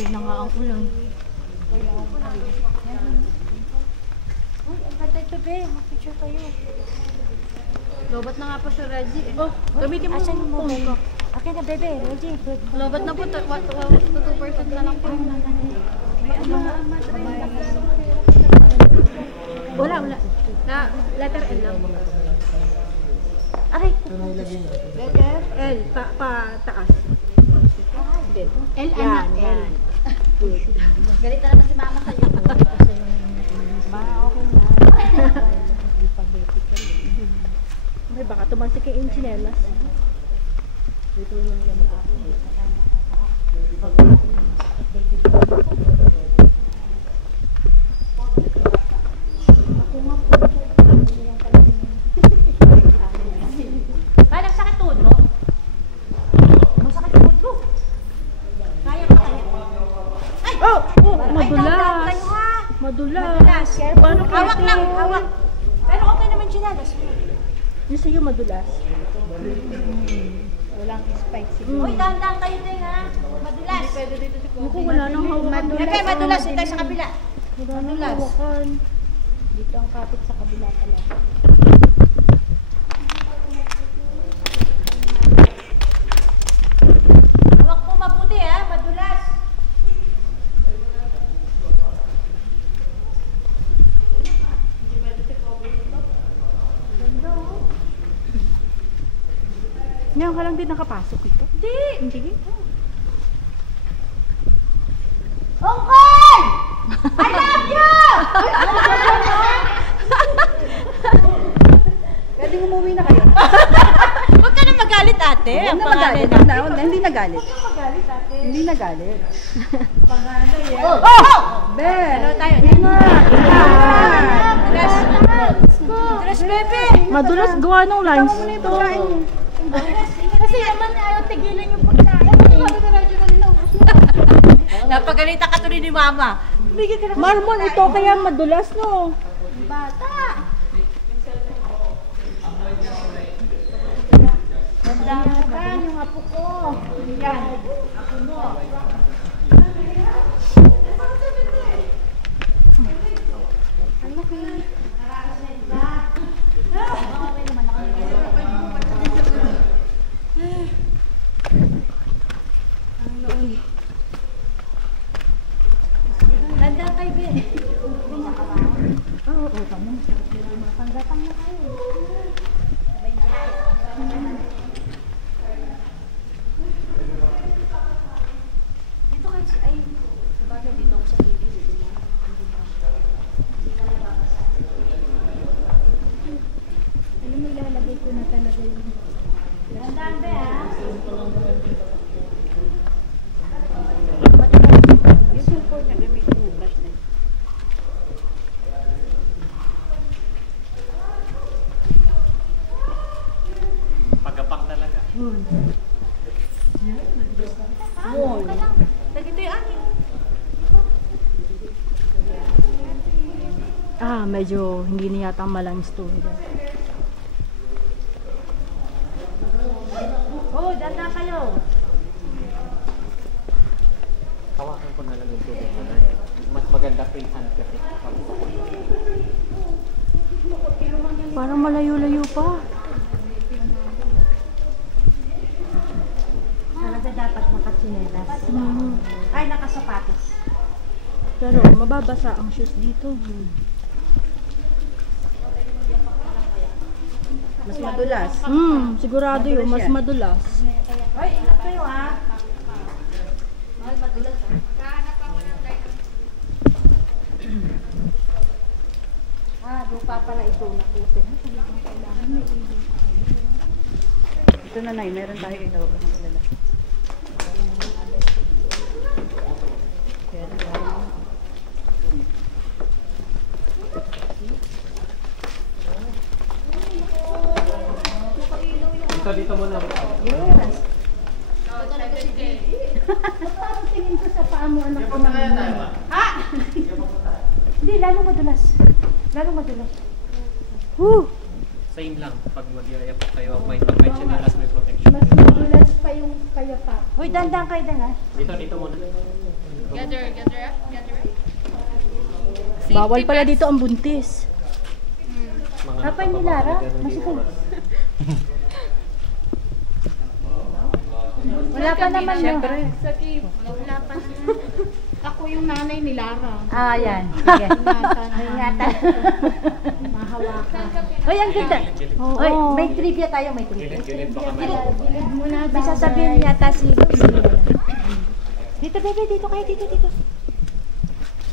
Okay na nga ang ulan. Uy, ang ganda ito, be. Mag-picture kayo. Lobat na nga po si Reggie. Oh, gamitin mo Asan yung phone mobile ko. ko? Akin na, bebe. Reggie. Lobat na po, 2% na lang po. May ano nga ang wala. Na, letter L lang. Aray! Letter L, taas. L, anak. L. Galit na naman si mama sa'yo. Ma, okay na. Ay, baka tumalsik yung chinelas. Dito lang yan. Ba, nagsakit tuhod mo? Masakit tuhod ko. Kaya pa kaya? Ay! Oh! Ay, down Madulas! kayo ha! Madulas! Paano Hawak kayo? lang, hawak. Pero okay naman chinalas mo. Yung sa'yo madulas. Walang spike siguro. Uy, dahan-dahan kayo din ha. Madulas. Pwede dito si Kuko. Wala nang hawakan. Bebe, madulas. Ito tayo sa kabila. Wala nang hawakan. Dito ang kapit sa kabila pala. Hawak mo mabuti ha, madulas. Ngayon ka lang din nakapasok ito. Hindi. Ungkoy! I love you! Pwede umuwi na kayo. Huwag ka na magalit ate. Huwag Ang na pangalan magalit. natin. Hindi nagalit. Magalit ate. Hindi nagalit. Pangalan yan. Oh! Be! Hello tayo. Ingat! Madulas. Madulas, bebe. Madulas gawa ng lines. Kasi naman ayaw tigilan yung pagkain. Napagalitan ka tuloy ni mama. Bigyan ka na kasi Marmol ito kaya madulas no. bata. Ganda yung apo ko. Yan. Apo mo. Ano kayo? Okay naman ako. Ganda kayo, Ben. Oo, tama. Masarap yun. Mapanggapang na kayo. Sabay na kayo. Dito kayo, ay, sabagay dito ako sa TV. Ano mo ilalagay ko na talaga yun? Gandaan, be, ha? Yung cellphone niya, gamitin niya, brush na. Paggapak talaga. Yun. Lagi ito yung akin. Medyo hindi na yata malangis to. Oh, danda kayo. Hawakan ko na lang yung tubig mo na. Mas maganda free hand kasi. Parang malayo-layo pa. Talaga dapat nakatsinelas. Ay, nakasapatos. Pero mababasa ang shoes dito. Mas madulas. Sigurado yun, mas madulas. Hoy, ingat kayo ha. Hoy, madulas ha. Lupa pala ito na pusin. Ito na Nay, meron tayo ito. Huwag kang alala. Dito mo na. Yes. Parang tingin ko sa paa mo, anak ko naman. Ha? Hindi, lalong madulas. Lalong madulas. Woo! Sa Same lang. Pag magyaya po kayo, may chinelas, may protection. Mas madulas pa yung kayapa. Hoy, dandan kayo dan ha. Dito muna. Gather up. Bawal pala dito ang buntis. Mga Kapay ni Lara, nakapapakita ng masukal. oras. Wala pa naman yun. Siyempre. Wala pa. Ako yung nanay ni Lara. Ah, yan. Sige. Ingatan. Mahawakan. Hoy, ang ganda. Oo. Hoy, may trivia tayo, may trivia. Gilid baka may Gilid mo na. May sasabihin yata si Dito, baby, dito kayo, dito.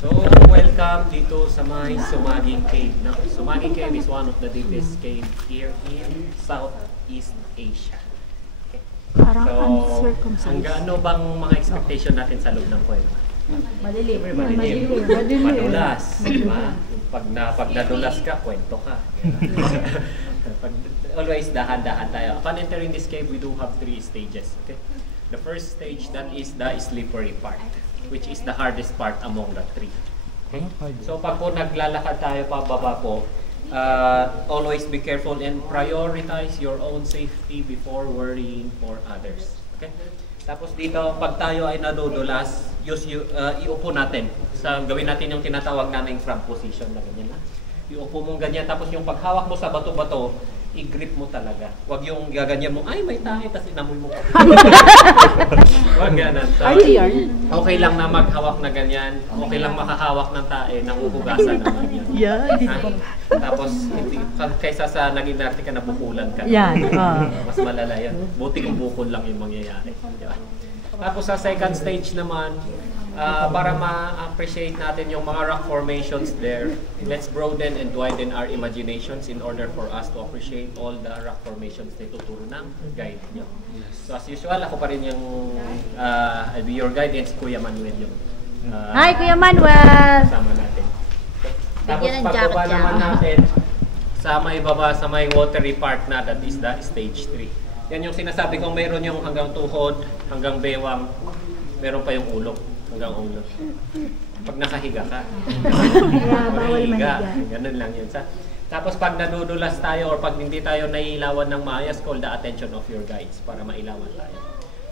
So, welcome dito sa may Sumaging Cave. No? Sumaging Cave is one of the deepest cave here in Southeast Asia. Okay. Parang So, uncircumcised. ano bang mga expectation natin sa loob ng kuweba? Malilim. Madilim. Madulas. Diba? Pag nadulas ka, kwento ka. Always dahan-dahan tayo. Upon entering this cave, we do have 3 stages. Okay? The first stage, that is the slippery part, which is the hardest part among the 3. Okay? So pag po naglalakad tayo pababa po, always be careful and prioritize your own safety before worrying for others. Okay? Tapos dito, pag tayo ay nadudulas, iupo natin. Gawin natin yung tinatawag naming front position na ganyan. Iupo mong ganyan, tapos yung paghawak mo sa bato-bato, i-grip mo talaga. Huwag yung gaganyan mo, ay may tahi, tapos inamoy mo. Huwag ganun. So, okay lang na maghawak na ganyan. Okay lang makahawak ng tae, nakuhugasan naman yan. Ha? Tapos, kaysa sa naging narte ka, nabukulan ka. Yan. Mas malala yun. Buti kung bukol lang yung mangyayari. Diba? Tapos sa second stage naman, para ma-appreciate natin yung mga rock formations there, let's broaden and widen our imaginations in order for us to appreciate all the rock formations na ituturo ng guide nyo. So as usual, ako pa rin yung I'll be your guide and si Kuya Manuel yung Hi, Kuya Manuel! kasama natin. Tapos Bigyan ng pagbaba jacket naman yan. natin sa may baba, sa may watery part na, that is the stage 3. Yan yung sinasabi kong mayroon yung hanggang tuhod, hanggang bewang, meron pa yung ulo. Hanggang ulo. Pag nakahiga ka. bawal Mahiga. mahiga. Ganun lang yun. Tapos pag nadudulas tayo or pag hindi tayo nailawan ng maayos, call the attention of your guides para mailawan tayo.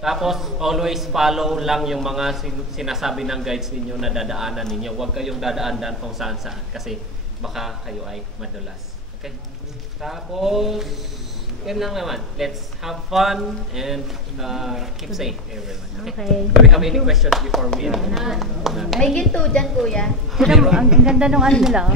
Tapos always follow lang yung mga sinasabi ng guides ninyo na dadaanan ninyo. Huwag kayong dadaan-daan kung saan-saan kasi baka kayo ay madulas. Okay? Tapos, yun lang naman. Let's have fun and keep safe, everyone. Okay. Do we have any questions before we end? May ginto dyan, kuya. Ang ganda nung ano nila.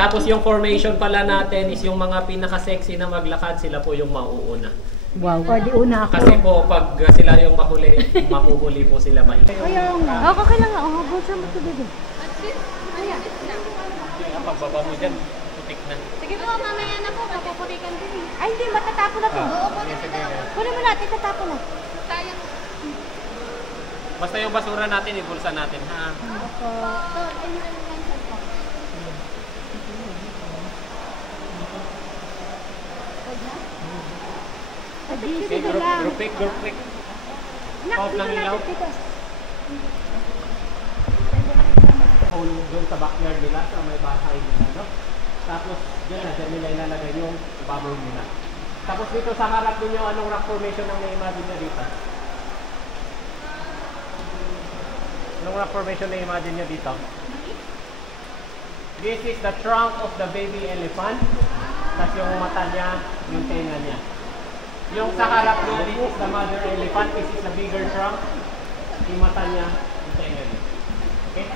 Tapos yung formation pala natin is yung mga pinaka-sexy na maglakad, sila po yung mauuna. Wow. O, di una ako. Kasi po, pag sila yung mahuhuli po sila maingay. Ako kailangan. Oh, bulsa mo ito, baby. Pagbaba mo dyan, putik na. Sige po, mamaya na po. Kapuputikan din eh. Ay, hindi. Matatapon na to. Kunin mo natin. Tatapon na. Sayang. Basta yung basura natin, ibulsa natin, ha? Okay, group pick. Off lang ilaw. Doon sa backyard nila, sa may bahay nila, no? Tapos, dyan nila ilalagay yung baboy nila. Tapos dito sa harap ninyo, anong rock formation ang na-imagine nyo dito? Anong rock formation na-imagine nyo dito? This is the trunk of the baby elephant. Tapos yung mata niya, yung tenga niya. Yung sa harap niya, this is the mother elephant. This is the bigger trunk. Yung mata niya, yung tenga niya. Okay?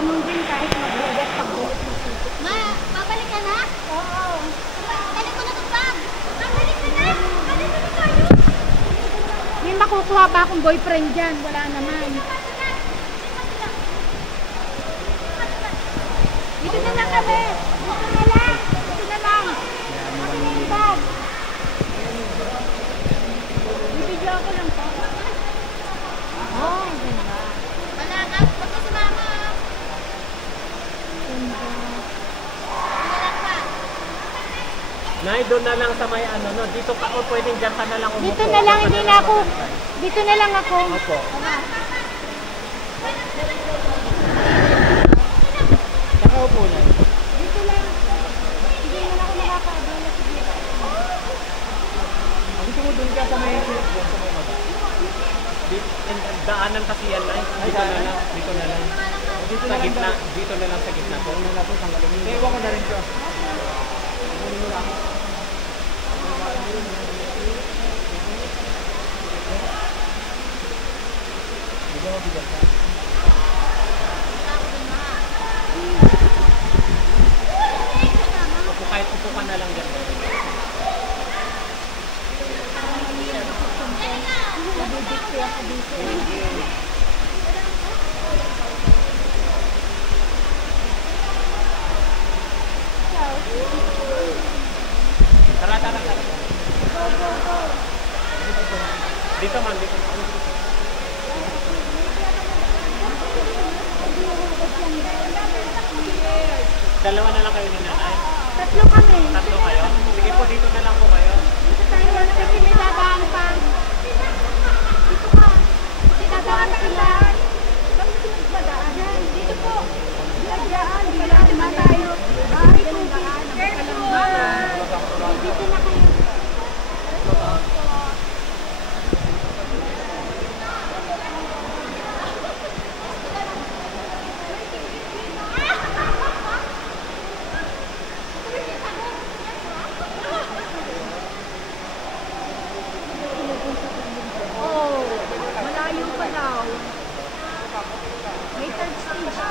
Ganun din kahit magbugat pagbulit ng sito. Ma, babalik ka na? Oo. Dali ko na itong bag. Babalik ka na? Babalik ka na tayo. May makukuha ba akong boyfriend dyan? Wala naman. Dito na lang kami. Dito na lang. Dito na lang. Kami na yung bag. Bibidyo ako lang po. Oh, ganda. Wala ka. Huwag ka sumama. Ganda. Wala ka. Nay, doon na lang sa may ano, no? Dito ka, o pwedeng dyan ka na lang umupo. Dito na lang, hindi na ako. Dito na lang ako. Opo. Nakaupo na. Dito lang. Hindi na lang ako nakakaabala sa dito. Gusto mo doon ka sa may daanan kasi yan, Nay. Dito na lang. Dito na lang. Dito sa gitna. Dito na lang sa gitna po. Ewan ko na rin siya. Upo, kahit upo ka na lang dyan. Nabibigti ako dito. Tara, tara, tara. Dito man, dito. Dalawa na lang kayo ni nanay. Tatlo kami. Tatlo kayo? Sige po, dito na lang po kayo. Dito tayo kasi may dadaan pa. Dito ka. Kasi dadaan sila. Bakit sila magdadaan? Yan, dito po. Dadaan, bilang naman tayo. Ay, tubig. Careful. Dito na kayo. Oh, malayo pa daw. May third stage pa.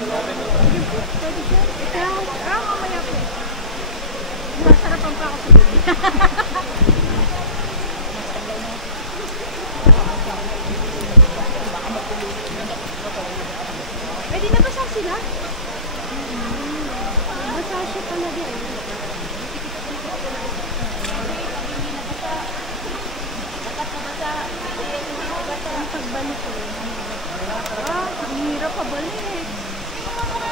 Pwede siya. Mamaya po. Masarapan pa ako sa baby. Pwede na basa sila? Basa siya talaga eh. Ang pagbalik ko eh. Ang hirap pabalik.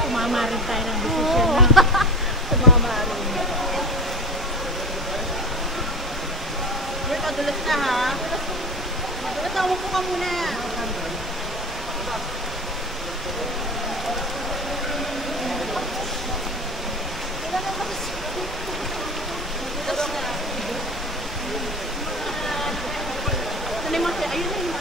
Tumama rin tayo ng decision na. Tumama rin. Wait, madulas na ha. Madulas na, umupo ka muna. Ano yung mga ayun na yung mga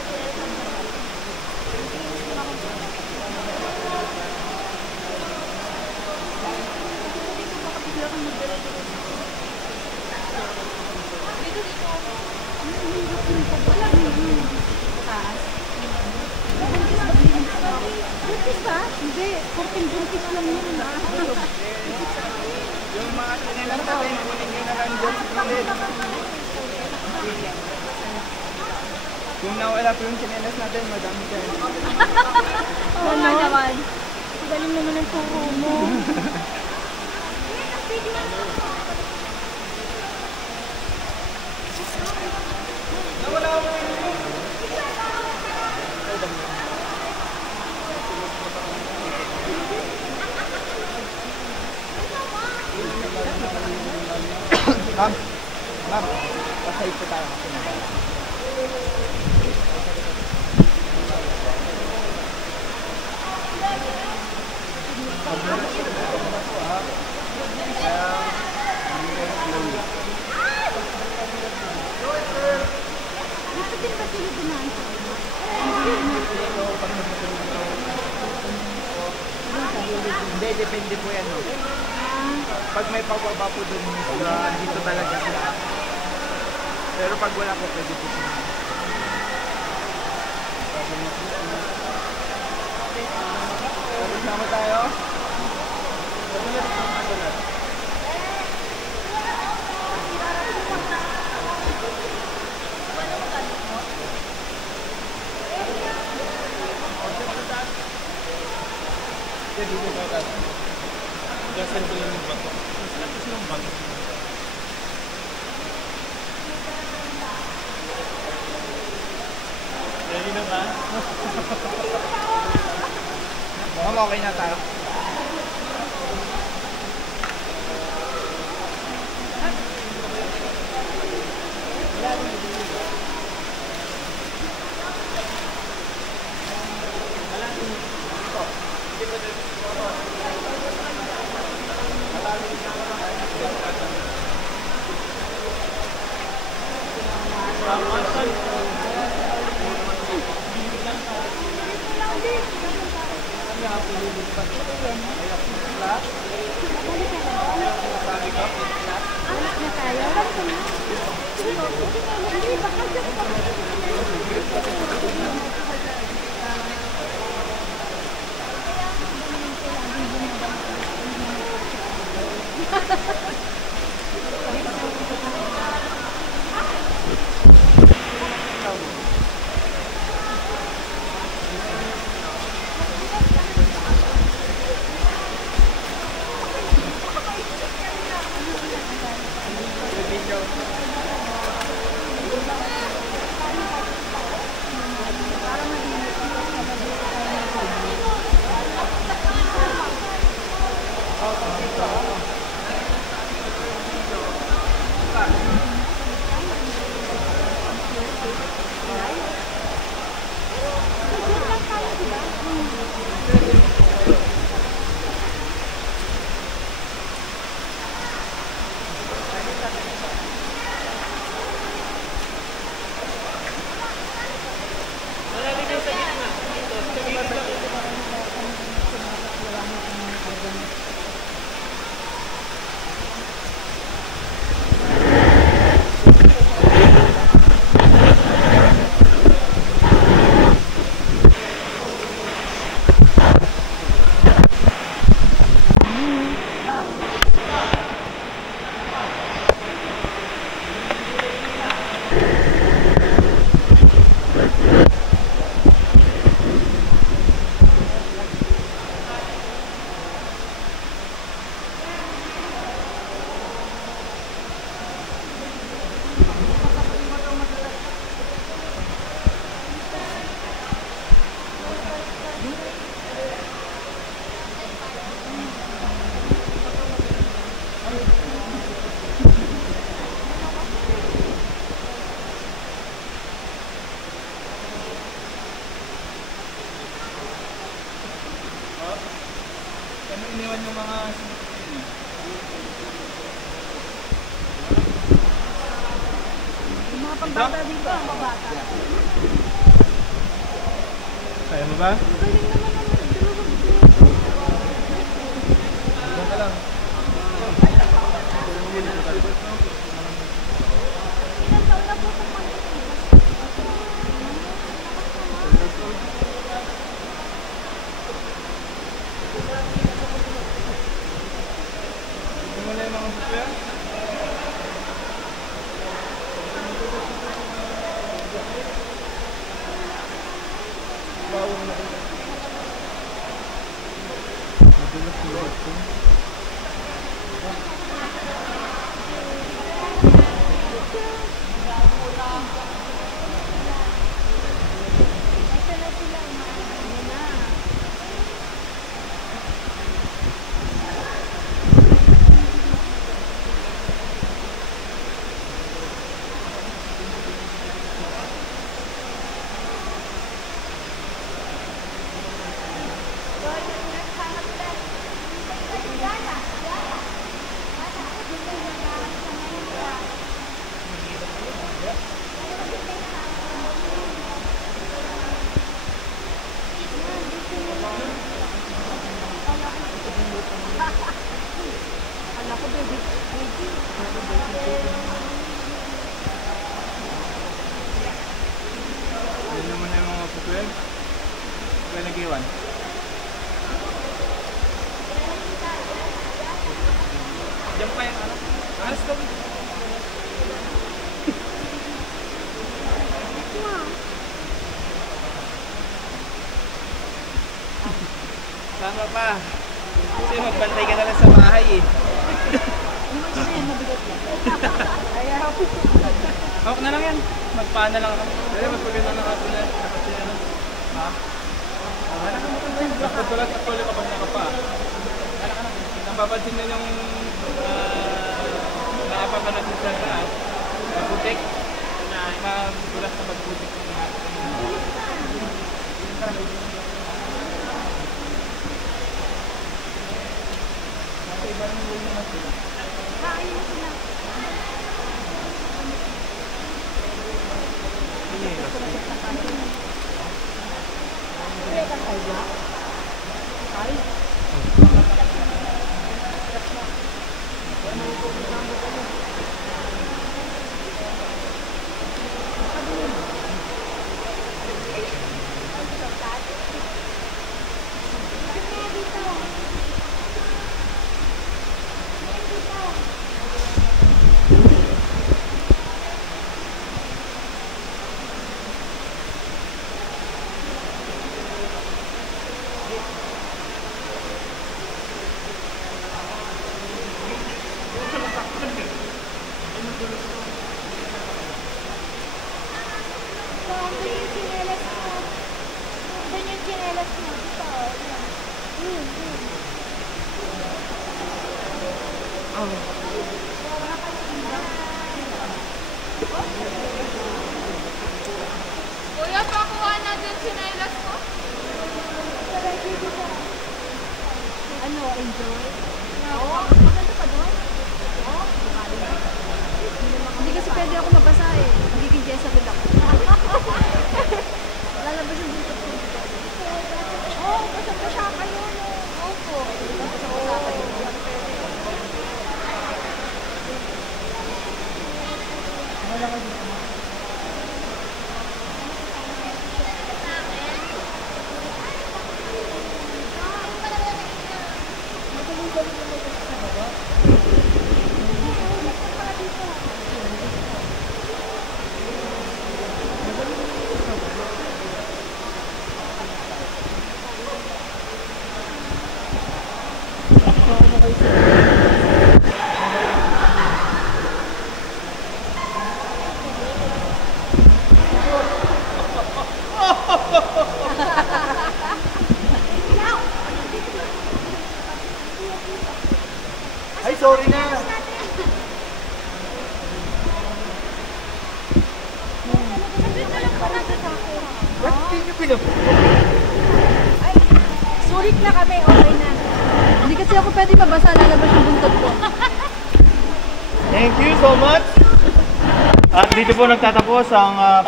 buntis ba? Hindi, 14 buntis lang yun. Yung mga sinilang natin, kunin nyo na lang dyan sa gilid. Kung nawala po yung sinilas natin, madami kayo. Oo nga naman. Galing naman ang turo mo. Nawala mo yun. Ma'am, pasay po tayo kasi nabala. Bakit din ba sila dumaan sa Hindi, depende po yan. No? Pag may pababa po dun, dito talaga sila. Pero pag wala po, pwede po sila. Sama tayo. Dito tayo tayo. Gasan ko lang yung bato. Saan kasi yung bato? Ready na ba? Mukhang okay na tayo. Ano iniwan yung mga... Yung mga pambata dito, ang mabata. Kaya mo ba? Galing naman ang dalawang Diyan ka lang. Ilang taon na po itong mga Hindi mo na yung mga software? Bawang na ito. Madulas yung ito. ito na sila. Ano na. Akala ko baby. Hindi naman na yung mga software. Kaya nag-iwan. Diyan pa yung ano? Alas ka. Tama pa. Kasi magbantay ka na lang sa bahay eh. Ano ba yan? Mabigat lang. Ayaw. Hawak na lang yan. Magpaan na lang ako. Pero mas maganda na kasi na. Kasi ano. Ha? Nagpatulat at tuloy kapag nakapa. Napapansin na yung naapapa natin sa taas. Mabutik. Magulas na pagbutik ng natin. Iba ng rule naman sila. Kain mo sila. Doon yung chinelas mo. Doon yung chinelas mo. Dito. Kuya, pakuha natin chinelas mo. Ano, enjoy? Oo, maganda pa doon. Hindi kasi pwede ako mabasa eh. Magiging Jezabel ako. Lalabas yung dito ko. Oo, basa-basa kayo. Opo. Basa-basa kayo. Wala ka dito. Ay, sorry na! Ba't hindi nyo pinap... Sulit na kami, okay na. Hindi kasi ako pwede mabasa, lalabas yung buntot ko. Thank you so much. At dito po nagtatapos ang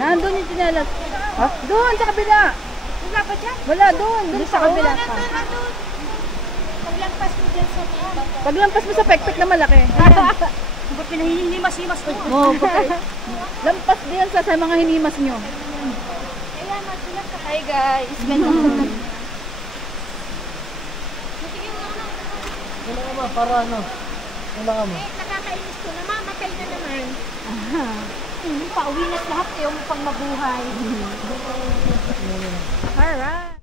Nandun yung tsinelas. Ha? Doon, sa kabila. Wala pa dyan? Wala, doon sa kabila. Paglampas mo dyan sa mga. Paglampas mo sa pekpek na malaki. Ba't pinahinimas-himas ko? Oo, lampas din sa mga hinimas nyo. Ayan, masulat ka. Hi guys. Wala ka ma, para ano? Wala ka ma. Nakakainis ko na, mamatay na naman. Pauwi na lahat yung pang mabuhay. Alright.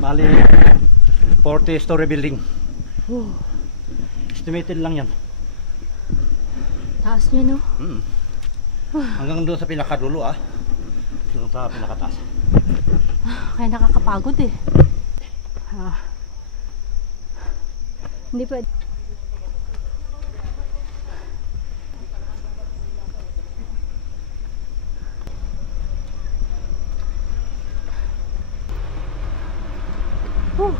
Bali, 40-story building. Estimated lang yan. Taas nyo, no? Hanggang doon sa pinakadulo doon sa pinakataas. Kaya nakakapagod eh. Hindi pwede. Whew.